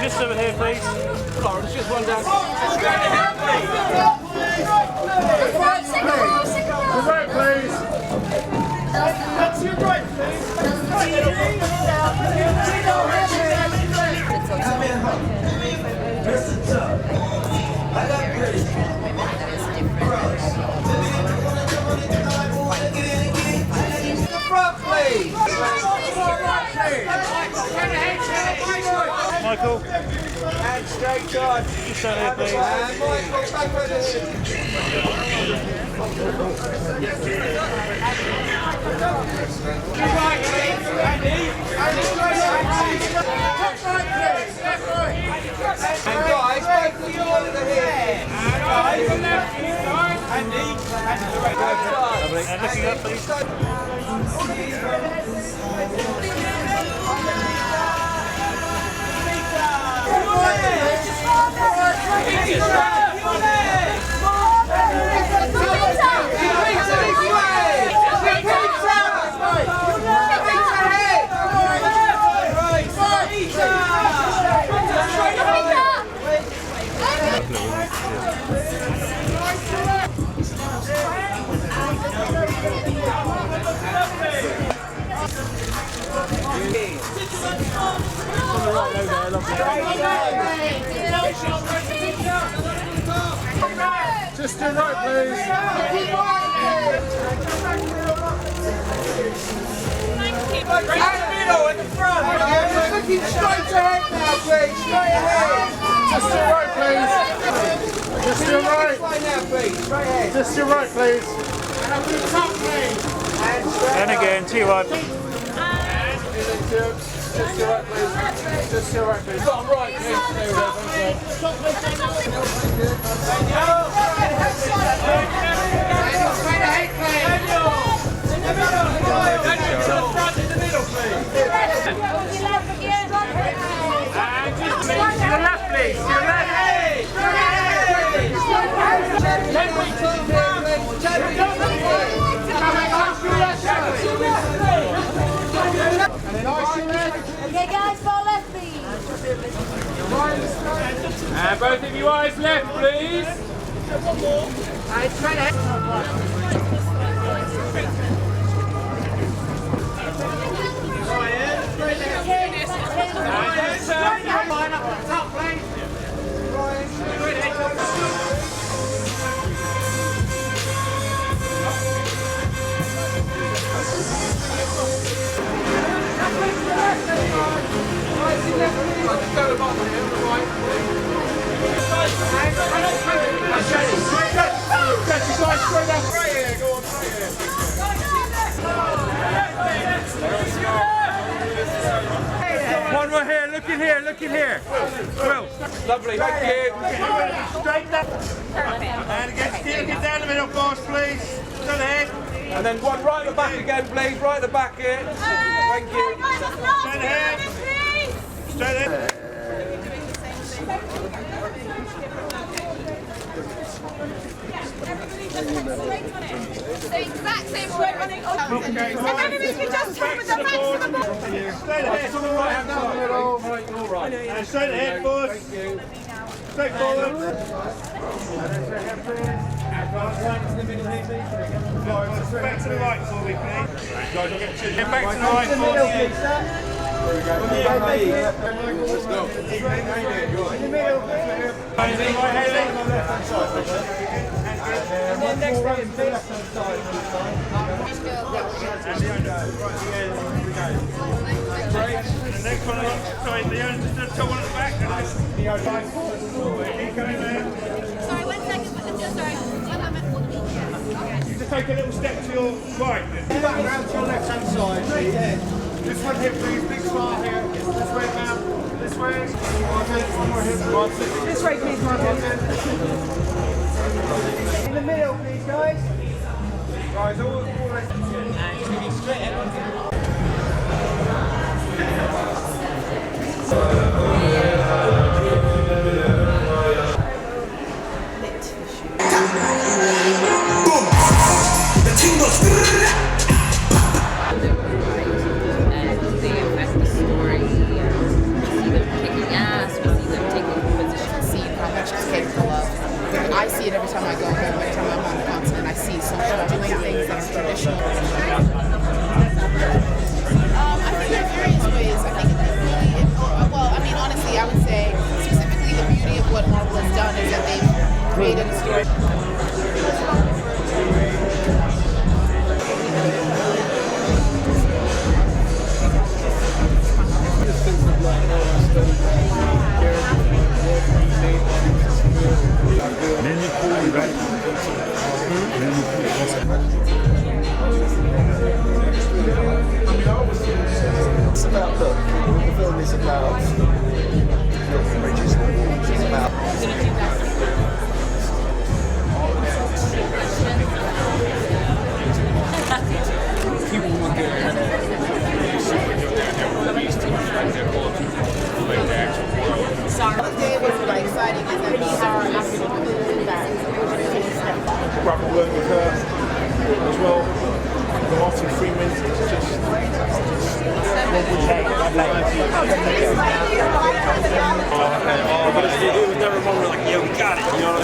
Just over here, please. Lawrence, just one down. Right, please. That's your right, please. I got pretty. The front, please. Michael. And straight on. Just over here, please. And Michael, back with it. Right, please. Andy, straight on. And guys, wait for you on the here. And guys, Andy, And looking up, please. Just to right, please. Out the middle, in the front. Just looking straight ahead now, please. Straight ahead. Just to right, please. Just to right. Now, please. Straight ahead. Just to right, please. And up to the top, please. And again, to your right. Just to right, please. Just to right, please. Bottom right, please. There we go. Straight ahead, please. In the middle, to the front, in the middle, please. To the left, please. To the left. Okay guys, far left please. And both of you eyes left, please. And straight ahead. Line up on top, please. One right here, look in here. Well, Lovely, thank you. Straight left. And again, steer it down the middle, boss, please. Straight ahead. And then one right at the back again, please. Right at the back here. Thank you. Straight ahead. Straight ahead. The exact same way running. If everybody could just turn with their backs to the ball. Straight ahead. On the right hand side. All right. And straight ahead, boss. Straight forward. Back to the right for me, please. Get back to the right for me. Let's go. In the middle. Right, Haley. And then next one is the left hand side. The next one along, sorry, Leon, just the top one at the back. Keep going there. Sorry, 1 second, but just sorry. Just take a little step to your right. Back round to your left hand side, please. This one here, please. Big smile here. This way now. This way. One more here. This way, please, Martin. In the middle, please, guys. Guys, all right. And straight ahead. Proper work with her as well. Martin Freeman is just it was never a moment like, yeah, we got it, you know what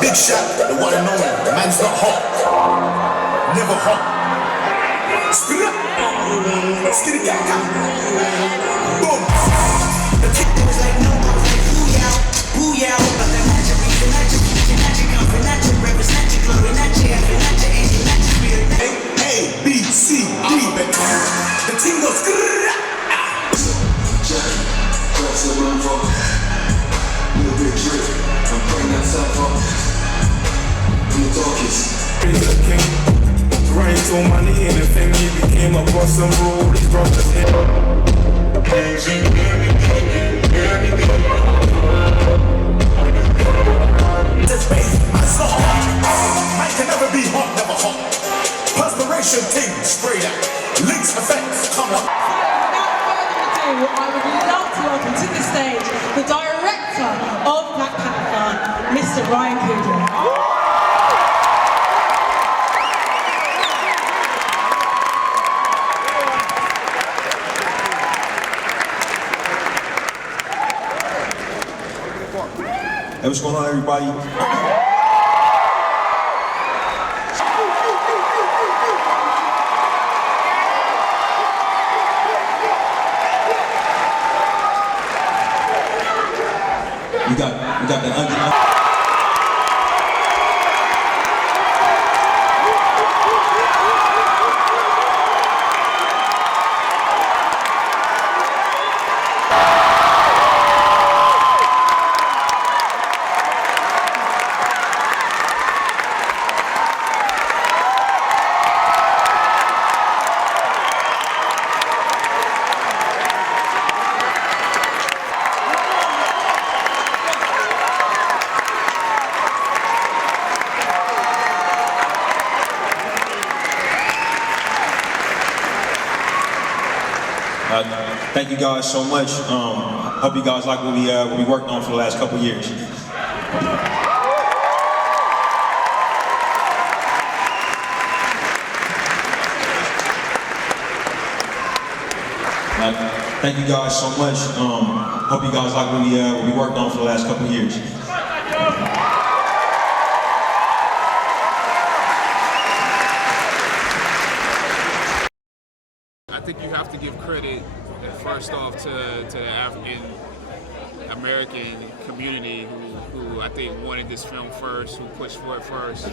Big shot, the one and only. The man's not hot. Never hot. Spin up. Skitty cat. Boom. The kick was like no, booyah. But the magic reason, magic future, magic comfort, magic reverence, magic glory, magic effort, magic angel, magic spirit. A, B, C, D. The team goes. Cross the run for. Little bit drip. I'm bringing that stuff up. I'm the darkest. He's the king. Grind so money in the thing. He became a boss and ruled his brother's head. This bass, it's not hot. Man can never be hot, never hot. Perspiration ting, straight out. Links effects, come on. I would love to welcome to the stage the director of Black Panther, Mr. Ryan Coogler. Hey, what's going on, everybody? We got the under. Thank you guys so much. Hope you guys like what we worked on for the last couple years. Thank you guys so much. Hope you guys like what we worked on for the last couple years. I think you have to give credit first off to the African American community who I think wanted this film first, who pushed for it first.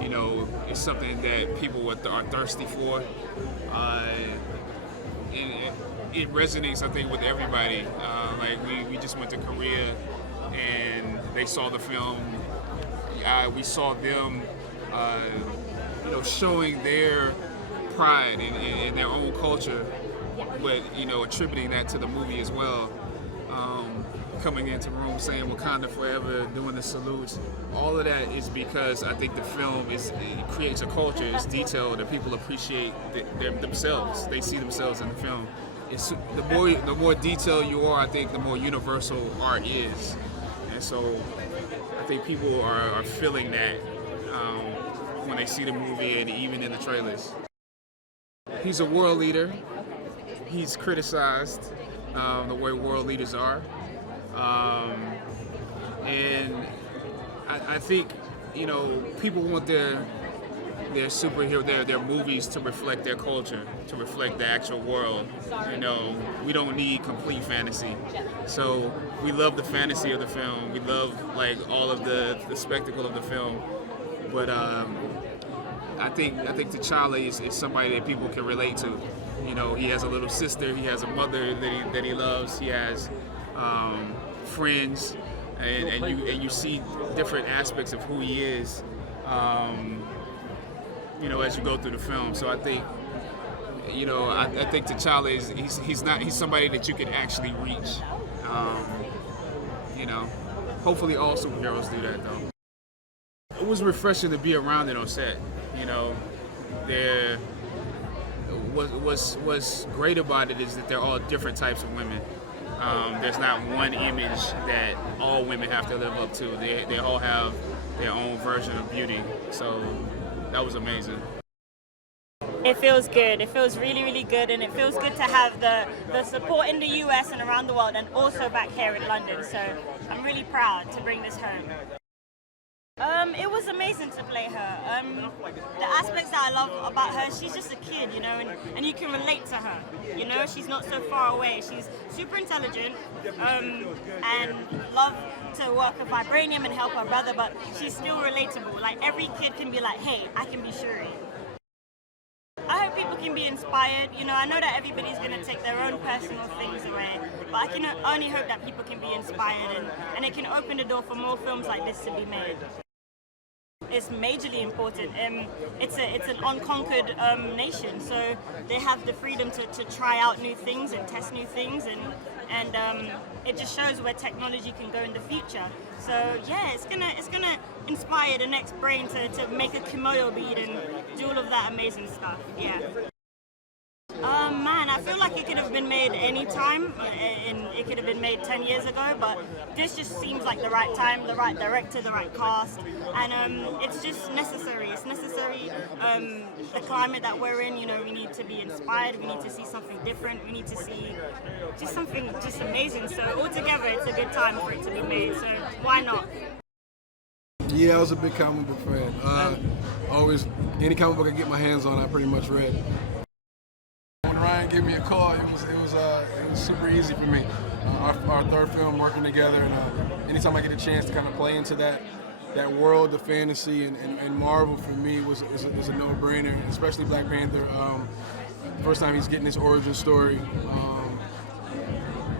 You know, it's something that people are thirsty for. It resonates, I think, with everybody. Like we just went to Korea and they saw the film. We saw them, you know, showing their pride in their own culture, but you know, attributing that to the movie as well. Coming into Rome saying Wakanda forever, doing the salutes, all of that is because I think the film it creates a culture. It's detailed that people appreciate themselves. They see themselves in the film. It's the more detailed you are, I think the more universal art is, and so I think people are feeling that when they see the movie and even in the trailers. He's a world leader. He's criticized the way world leaders are. And I think, you know, people want their superhero, their movies to reflect their culture, to reflect the actual world. You know, we don't need complete fantasy. So we love the fantasy of the film. We love like all of the spectacle of the film. But I think T'Challa is somebody that people can relate to. You know, he has a little sister, he has a mother that he loves, he has friends, and you see different aspects of who he is. You know, as you go through the film. So I think, you know, I think T'Challa he's somebody that you can actually reach. You know, hopefully all superheroes do that though. It was refreshing to be around it on set. You know, what's great about it is that they're all different types of women. There's not one image that all women have to live up to. They all have their own version of beauty. So that was amazing. It feels good. It feels really, really good, and it feels good to have the support in the US and around the world, and also back here in London. So I'm really proud to bring this home. It was amazing to play her. The aspects that I love about her, she's just a kid, you know, and you can relate to her. You know, she's not so far away. She's super intelligent and love to work with vibranium and help her brother, but she's still relatable. Like every kid can be like, hey, I can be Shuri. I hope people can be inspired. You know, I know that everybody's going to take their own personal things away, but I can only hope that people can be inspired, and it can open the door for more films like this to be made. It's majorly important. It's an unconquered nation, so they have the freedom to try out new things and test new things, and it just shows where technology can go in the future. So yeah, it's gonna inspire the next brain to make a kimoyo bead and do all of that amazing stuff. Yeah. Man, I feel like it could have been made any time, and it could have been made 10 years ago, but this just seems like the right time, the right director, the right cast, and it's just necessary. It's necessary, the climate that we're in, you know, we need to be inspired, we need to see something different, we need to see just something just amazing, so altogether it's a good time for it to be made, so why not? Yeah, I was a big comic book fan. Always, any comic book I get my hands on, I pretty much read. When Ryan gave me a call, it was super easy for me. Our third film working together, and anytime I get a chance to kind of play into that world of fantasy and Marvel, for me is a no-brainer, especially Black Panther. First time he's getting his origin story.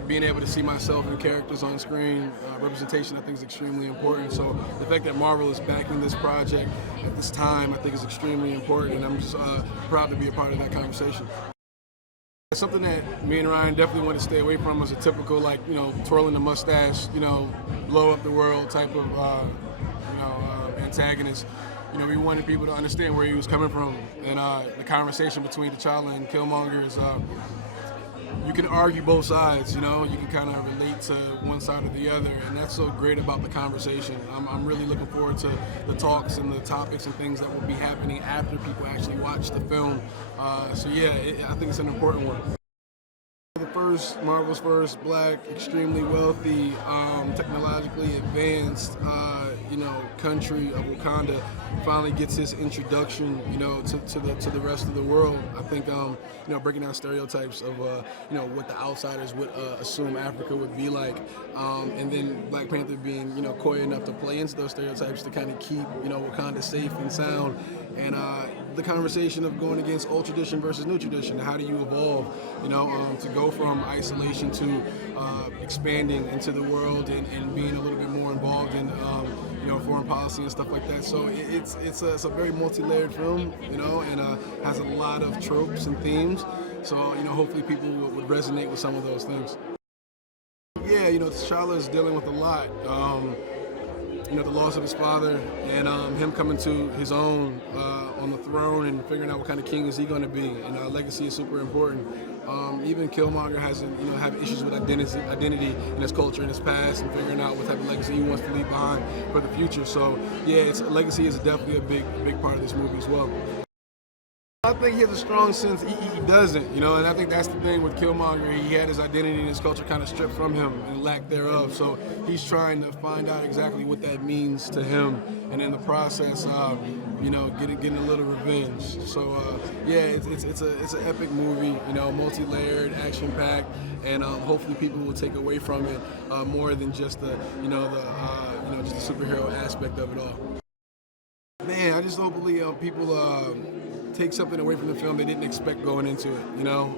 Being able to see myself and characters on screen, representation I think is extremely important. So the fact that Marvel is backing this project at this time I think is extremely important, and I'm just proud to be a part of that conversation. Something that me and Ryan definitely want to stay away from is a typical, like, you know, twirling the mustache, you know, blow up the world type of antagonist. You know, we wanted people to understand where he was coming from, and the conversation between T'Challa and Killmonger is, you can argue both sides, you know, you can kind of relate to one side or the other, and that's so great about the conversation. I'm really looking forward to the talks and the topics and things that will be happening after people actually watch the film. So yeah, I think it's an important one. Marvel's first Black, extremely wealthy, technologically advanced, you know, country of Wakanda finally gets his introduction, you know, to the rest of the world. I think, you know, breaking down stereotypes of, you know, what the outsiders would assume Africa would be like, and then Black Panther being, you know, coy enough to play into those stereotypes to kind of keep, you know, Wakanda safe and sound, and the conversation of going against old tradition versus new tradition. How do you evolve, you know, to go from isolation to expanding into the world and being a little bit more involved in, you know, foreign policy and stuff like that. So it's a very multi-layered film, you know, and has a lot of tropes and themes. So, you know, hopefully people would resonate with some of those things. Yeah, you know, T'Challa is dealing with a lot. You know, the loss of his father, and him coming to his own on the throne and figuring out what kind of king is he going to be, and legacy is super important. Even Killmonger hasn't, you know, have issues with identity in his culture and his past, and figuring out what type of legacy he wants to leave behind for the future. So yeah, legacy is definitely a big part of this movie as well. I think he has a strong sense. He doesn't, you know, and I think that's the thing with Killmonger. He had his identity and his culture kind of stripped from him and lack thereof. So he's trying to find out exactly what that means to him, and in the process, you know, getting a little revenge. So yeah, it's an epic movie, you know, multi-layered, action-packed, and hopefully people will take away from it more than just the just the superhero aspect of it all. Man, I just hopefully people take something away from the film they didn't expect going into it. You know,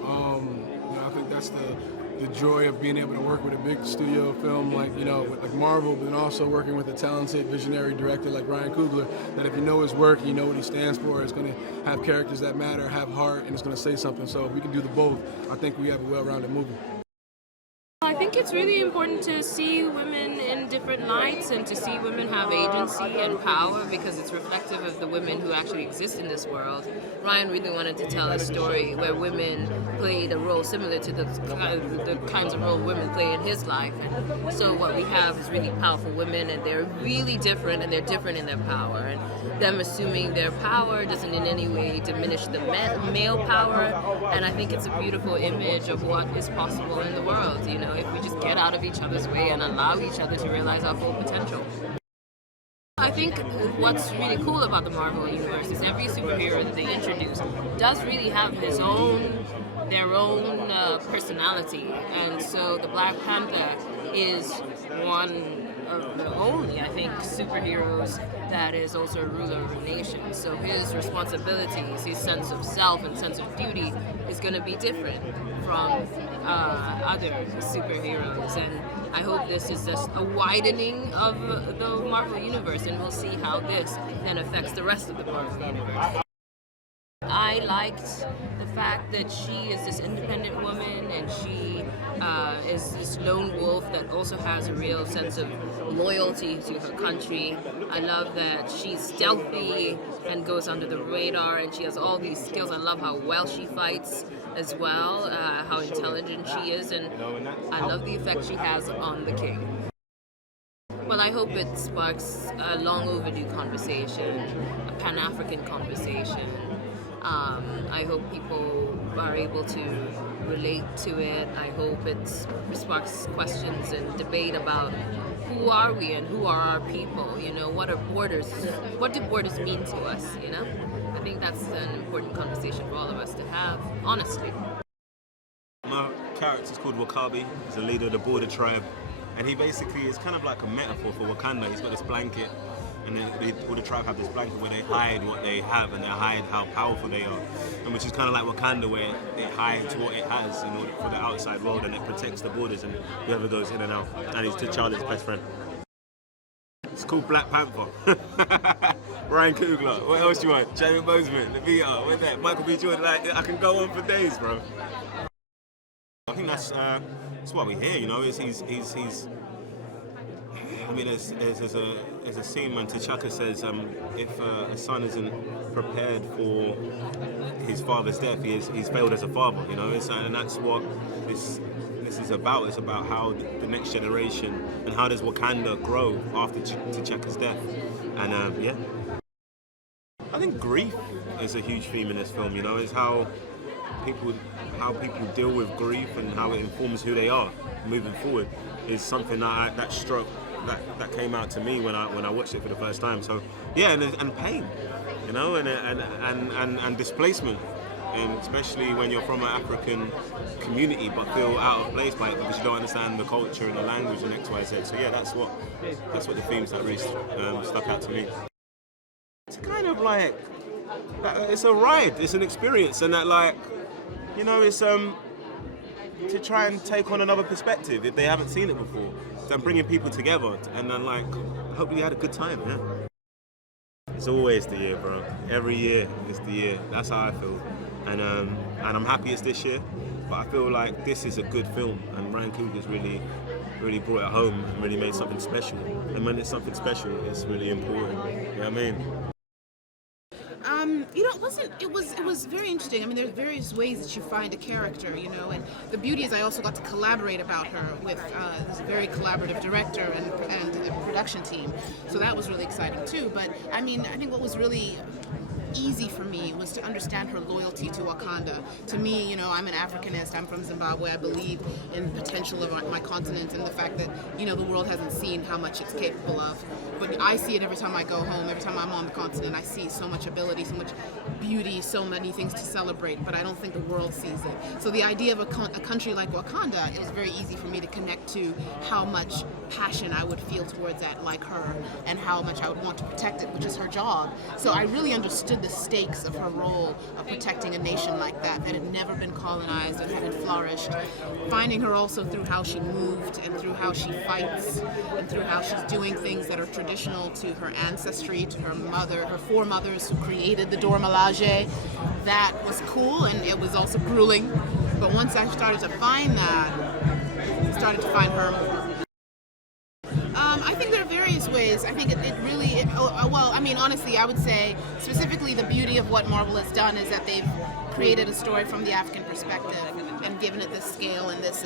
I think that's the joy of being able to work with a big studio film like like Marvel, but then also working with a talented visionary director like Ryan Coogler. That if you know his work, you know what he stands for, it's going to have characters that matter, have heart, and it's going to say something. So if we can do the both, I think we have a well-rounded movie. I think it's really important to see women in different lights and to see women have agency and power because it's reflective of the women who actually exist in this world. Ryan really wanted to tell a story where women played a role similar to the kinds of role women play in his life. And so what we have is really powerful women, and they're really different, and they're different in their power. And them assuming their power doesn't in any way diminish the male power. And I think it's a beautiful image of what is possible in the world, you know, if we just get out of each other's way and allow each other to realize our full potential. I think what's really cool about the Marvel universe is every superhero that they introduce does really have their own personality, and so the Black Panther is one of the only, I think, superheroes that is also a ruler of a nation. So his responsibilities, his sense of self and sense of duty is going to be different from other superheroes. And I hope this is just a widening of the Marvel universe, and we'll see how this then affects the rest of the Marvel universe. I liked the fact that she is this independent woman, and she is this lone wolf that also has a real sense of loyalty to her country. I love that she's stealthy and goes under the radar, and she has all these skills. I love how well she fights as well, how intelligent she is, and I love the effect she has on the king. Well, I hope it sparks a long overdue conversation, a Pan-African conversation. I hope people are able to relate to it. I hope it sparks questions and debate about who are we and who are our people, you know, what are borders, what do borders mean to us, you know? I think that's an important conversation for all of us to have, honestly. My character's called Wakabi. He's the leader of the border tribe, and he basically is kind of like a metaphor for Wakanda. He's got this blanket, and all the tribe have this blanket where they hide what they have and they hide how powerful they are, and which is kind of like Wakanda, where it hides what it has in order for the outside world, and it protects the borders and whoever goes in and out. And he's T'Challa's best friend. It's called Black Panther. Ryan Coogler. What else do you want? Chadwick Boseman, the VR, with that Michael B. Jordan. Like, I can go on for days, bro. I think that's what we hear. You know, he's I mean, there's a scene when T'Chaka says, if a son isn't prepared for his father's death, he's failed as a father. You know, and that's what this is about. It's about how the next generation and how does Wakanda grow after T'Chaka's death. And yeah, I think grief is a huge theme in this film. You know, is how people deal with grief and how it informs who they are moving forward. Is something that struck. That came out to me when I watched it for the first time. So yeah, and pain, you know, and displacement, and especially when you're from an African community but feel out of place by it because you don't understand the culture and the language and X, Y, Z. So yeah, that's what the themes that really stuck out to me. It's kind of like it's a ride, it's an experience, and that, like, you know, it's to try and take on another perspective if they haven't seen it before. And bringing people together, and then, like, hope you had a good time, yeah? It's always the year, bro. Every year is the year. That's how I feel. And I'm happy it's this year, but I feel like this is a good film, and Ryan Coogler's really brought it home and really made something special. And when it's something special, it's really important. You know what I mean? You know, it was very interesting. I mean, there's various ways that you find a character, you know, and the beauty is I also got to collaborate about her with this very collaborative director and the production team. So that was really exciting too. But I mean, I think what was really easy for me was to understand her loyalty to Wakanda. To me, I'm an Africanist, I'm from Zimbabwe, I believe in the potential of my continent and the fact that, the world hasn't seen how much it's capable of. But I see it every time I go home, every time I'm on the continent, I see so much ability, so much beauty, so many things to celebrate, but I don't think the world sees it. So the idea of a country like Wakanda, it was very easy for me to connect to how much passion I would feel towards that, like her, and how much I would want to protect it, which is her job. So I really understood the stakes of her role of protecting a nation like that had never been colonized and had flourished. Finding her also through how she moved and through how she fights and through how she's doing things that are traditional to her ancestry, to her mother, her foremothers who created the Dora Milaje. That was cool, and it was also grueling. But once I started to find that, I started to find her more. I think there are various ways. I think honestly, I would say specifically the beauty of what Marvel has done is that they've created a story from the African perspective and given it this scale and this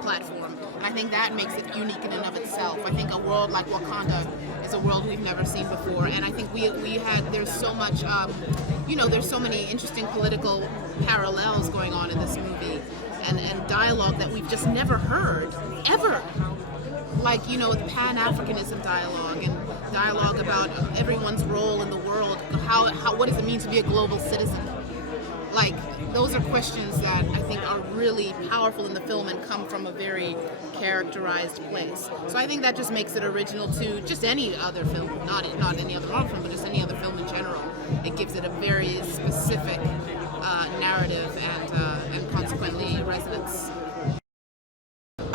platform. And I think that makes it unique in and of itself. I think a world like Wakanda is a world we've never seen before, and I think there's so much, there's so many interesting political parallels going on in this movie and dialogue that we've just never heard, ever. Like, the Pan-Africanism dialogue and dialogue about everyone's role in the world, what does it mean to be a global citizen? Like, those are questions that I think are really powerful in the film and come from a very characterized place. So I think that just makes it original to just any other film, not any other Marvel film, but just any other film in general. It gives it a very specific narrative and consequently resonance.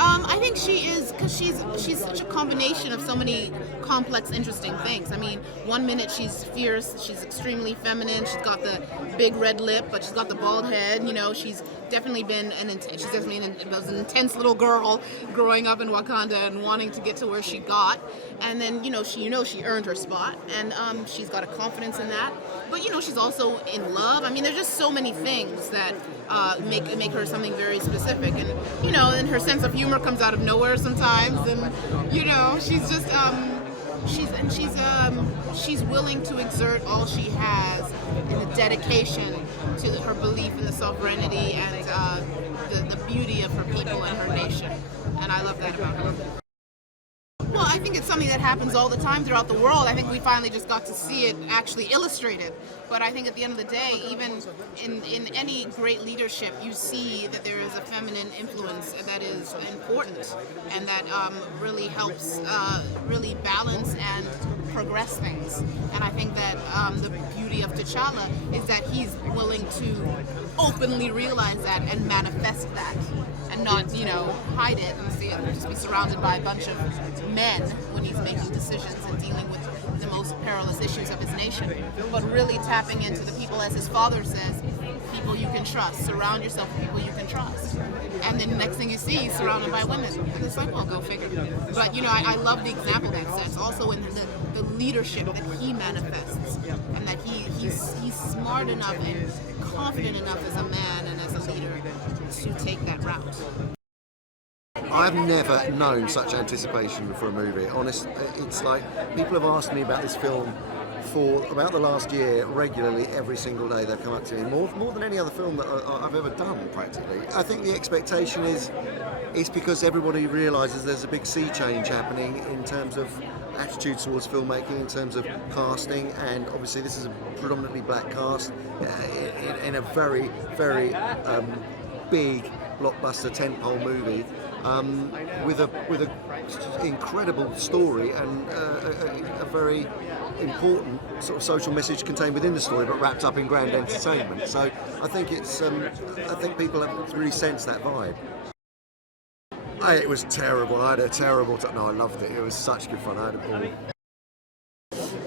I think she is, because she's such a combination of so many complex, interesting things. I mean, one minute she's fierce, she's extremely feminine, she's got the big red lip, but she's got the bald head. She's definitely been an intense little girl growing up in Wakanda and wanting to get to where she got. And then, she earned her spot, and she's got a confidence in that. But, she's also in love. I mean, there's just so many things that make her something very specific. And, and her sense of humor comes out of nowhere sometimes. And, she's just, she's willing to exert all she has in the dedication to her belief in the sovereignty and the beauty of her people and her nation. And I love that about her. Well, I think it's something that happens all the time throughout the world. I think we finally just got to see it actually illustrated. But I think at the end of the day, even in any great leadership, you see that there is a feminine influence that is important and that really helps really balance and progress things. And I think that the beauty of T'Challa is that he's willing to openly realize that and manifest that. And not, hide it and just be surrounded by a bunch of men when he's making decisions and dealing with the most perilous issues of his nation. But really tapping into the people, as his father says, people you can trust. Surround yourself with people you can trust. And then the next thing you see, he's surrounded by women. And it's like, well, go figure. But, I love the example that sets. Also in the leadership that he manifests. And that he's smart enough and confident enough as a man and as a leader to take that route. I've never known such anticipation for a movie. Honestly, it's like people have asked me about this film for about the last year regularly. Every single day they've come up to me, more than any other film that I've ever done practically. I think the expectation is because everybody realises there's a big sea change happening in terms of attitudes towards filmmaking, in terms of casting, and obviously this is a predominantly black cast in a very, very big blockbuster tentpole movie with a incredible story and a very important sort of social message contained within the story, but wrapped up in grand entertainment. So I think I think people have really sensed that vibe. It was terrible. I had a terrible time. No, I loved it. It was such good fun. I had a ball.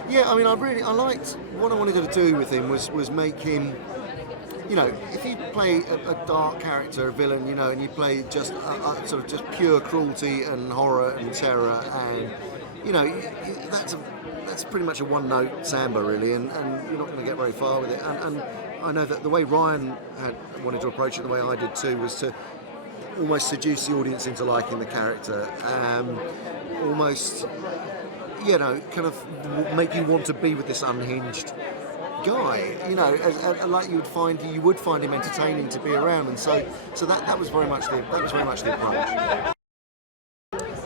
Yeah, I mean, I liked what I wanted to do with him was make him. If you play a dark character, a villain, and you play just sort of just pure cruelty and horror and terror, and that's pretty much a one-note samba, really, and you're not going to get very far with it. And I know that the way Ryan had wanted to approach it, the way I did too, was to almost seduce the audience into liking the character, almost, kind of make you want to be with this unhinged guy, you know, like you would find him entertaining to be around, and so that was very much the approach.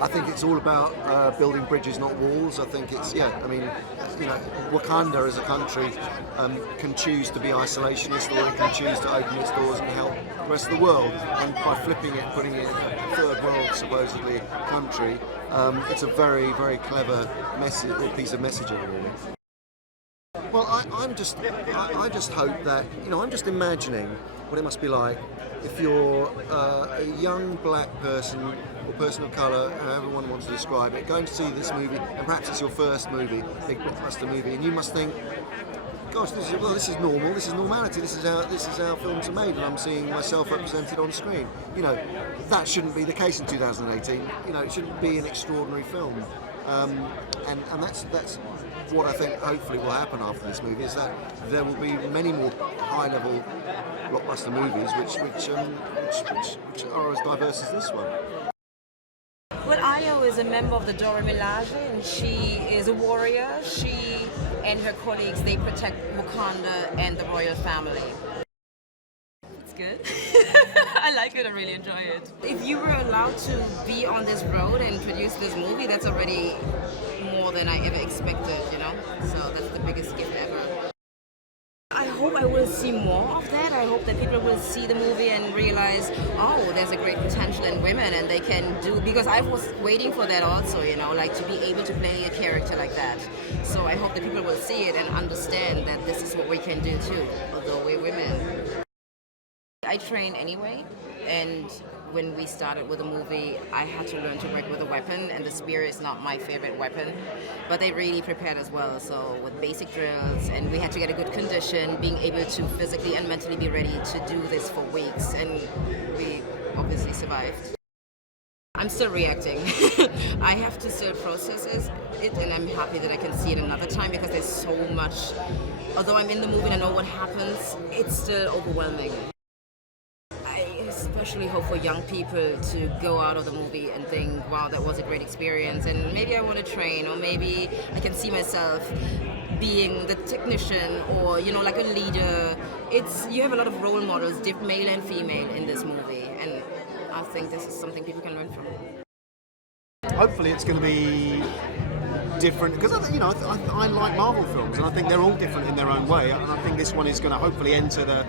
I think it's all about building bridges, not walls. I think it's, I mean, you know, Wakanda as a country can choose to be isolationist, or it can choose to open its doors and help the rest of the world. And by flipping it, putting it in a third world, supposedly, country, it's a very, very clever piece of messaging, really. Well, I just hope that, you know, I'm just imagining what it must be like if you're a young black person or person of colour, however one wants to describe it, going to see this movie, and perhaps it's your first movie, big blockbuster movie, and you must think, gosh, this is normal, this is normality, this is how films are made, and I'm seeing myself represented on screen. You know, that shouldn't be the case in 2018. You know, it shouldn't be an extraordinary film, and that's what I think hopefully will happen after this movie, is that there will be many more high-level blockbuster movies which are as diverse as this one. Well, Ayo is a member of the Dora Milaje, and she is a warrior. She and her colleagues, they protect Wakanda and the royal family. It's good. I like it, I really enjoy it. If you were allowed to be on this road and produce this movie, that's already more than I ever expected, you know? So that's the biggest gift ever. I hope I will see more of that. I hope that people will see the movie and realize, oh, there's a great potential in women and they can do, because I was waiting for that also, you know, like to be able to play a character like that. So I hope that people will see it and understand that this is what we can do too, although we're women. I train anyway, and when we started with the movie, I had to learn to work with a weapon, and the spear is not my favorite weapon, but they really prepared as well, so with basic drills, and we had to get a good condition, being able to physically and mentally be ready to do this for weeks, and we obviously survived. I'm still reacting. I have to still process it, and I'm happy that I can see it another time, because there's so much, although I'm in the movie and I know what happens, it's still overwhelming. Especially hope for young people to go out of the movie and think, wow, that was a great experience, and maybe I want to train, or maybe I can see myself being the technician, or, you know, like a leader. You have a lot of role models, male and female, in this movie, and I think this is something people can learn from. Hopefully it's going to be different, because, you know, I like Marvel films, and I think they're all different in their own way, and I think this one is going to hopefully enter the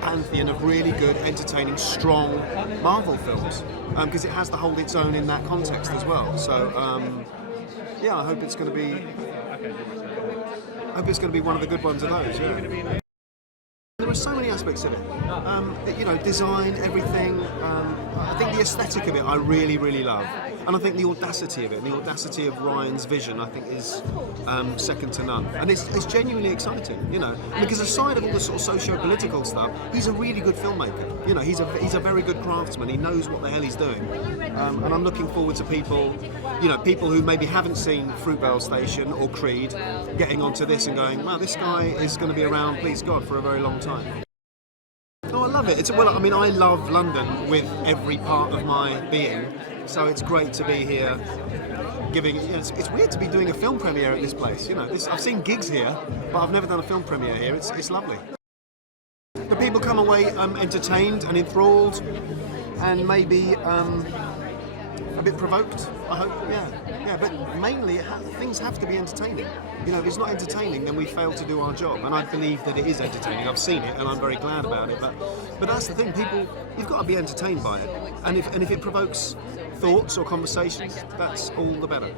pantheon of really good, entertaining, strong Marvel films, because it has to hold its own in that context as well. So yeah, I hope it's going to be one of the good ones of those. Yeah. There are so many aspects of it, you know, design, everything. I think the aesthetic of it I really, really love, and I think the audacity of it, and the audacity of Ryan's vision, I think is second to none, and it's genuinely exciting, you know, because aside of all the sort of socio-political stuff, he's a really good filmmaker, you know, he's a very good craftsman, he knows what the hell he's doing, and I'm looking forward to people who maybe haven't seen Fruitvale Station or Creed getting onto this and going, wow, this guy is going to be around, please God, for a very long time. Oh, I love it. Well, I mean, I love London with every part of my being, so it's great to be here giving, you know, it's weird to be doing a film premiere at this place, you know. I've seen gigs here, but I've never done a film premiere here. It's lovely. The people come away entertained and enthralled, and maybe a bit provoked, I hope, yeah, but mainly things have to be entertaining. You know, if it's not entertaining, then we fail to do our job, and I believe that it is entertaining. I've seen it, and I'm very glad about it, but that's the thing, people, you've got to be entertained by it, and if it provokes thoughts or conversations, that's all the better.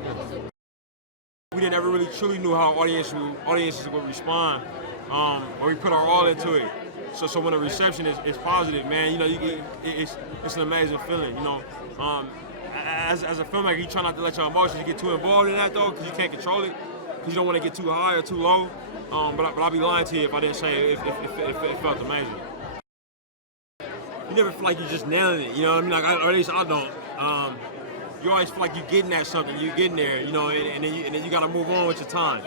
We didn't ever really truly knew how audiences would respond, but we put our all into it. So when the reception is positive, man, you know, it's an amazing feeling, you know. As a filmmaker, you try not to let your emotions get too involved in that, though, because you can't control it, because you don't want to get too high or too low. But I'll be lying to you if I didn't say it felt amazing. You never feel like you're just nailing it, you know what I mean? Like, or at least I don't. You always feel like you're getting at something, you're getting there, you know, and then you got to move on with your time.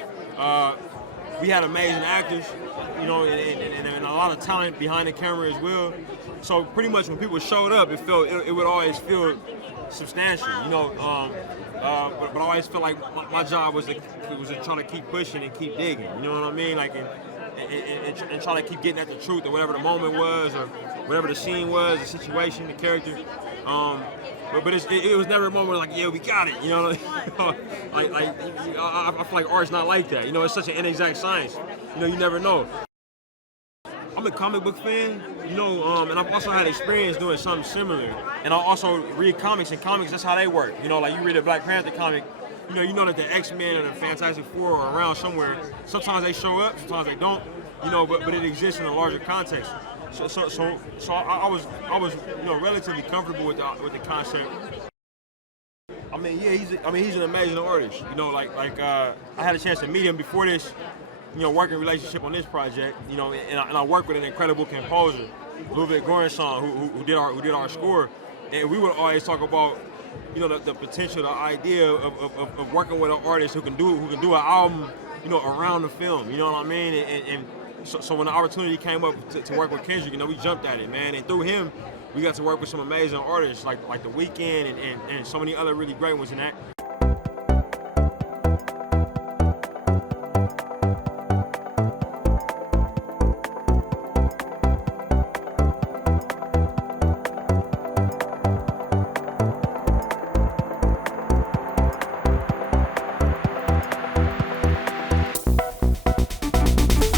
We had amazing actors, you know, and a lot of talent behind the camera as well. So pretty much when people showed up, it would always feel substantial, you know. But I always felt like my job was to try to keep pushing and keep digging. You know what I mean? Like, and try to keep getting at the truth of whatever the moment was or whatever the scene was, the situation, the character. But it was never a moment where like, yeah, we got it, you know. I feel like art's not like that, you know. It's such an inexact science, you know. You never know. I'm a comic book fan, you know, and I've also had experience doing something similar. And I also read comics, and comics, that's how they work. You know, like you read a Black Panther comic, you know that the X-Men or the Fantastic Four are around somewhere. Sometimes they show up, sometimes they don't, you know, but it exists in a larger context. So I was you know, relatively comfortable with the concept. I mean, yeah, he's an amazing artist. You know, like I had a chance to meet him before this, you know, working relationship on this project. You know, and I worked with an incredible composer, Ludwig Göransson, who did our score, and we would always talk about, you know, the potential, the idea of working with an artist who can do an album, you know, around the film. You know what I mean? And so when the opportunity came up to work with Kendrick, you know, we jumped at it, man. And through him, we got to work with some amazing artists like The Weeknd and so many other really great ones in that.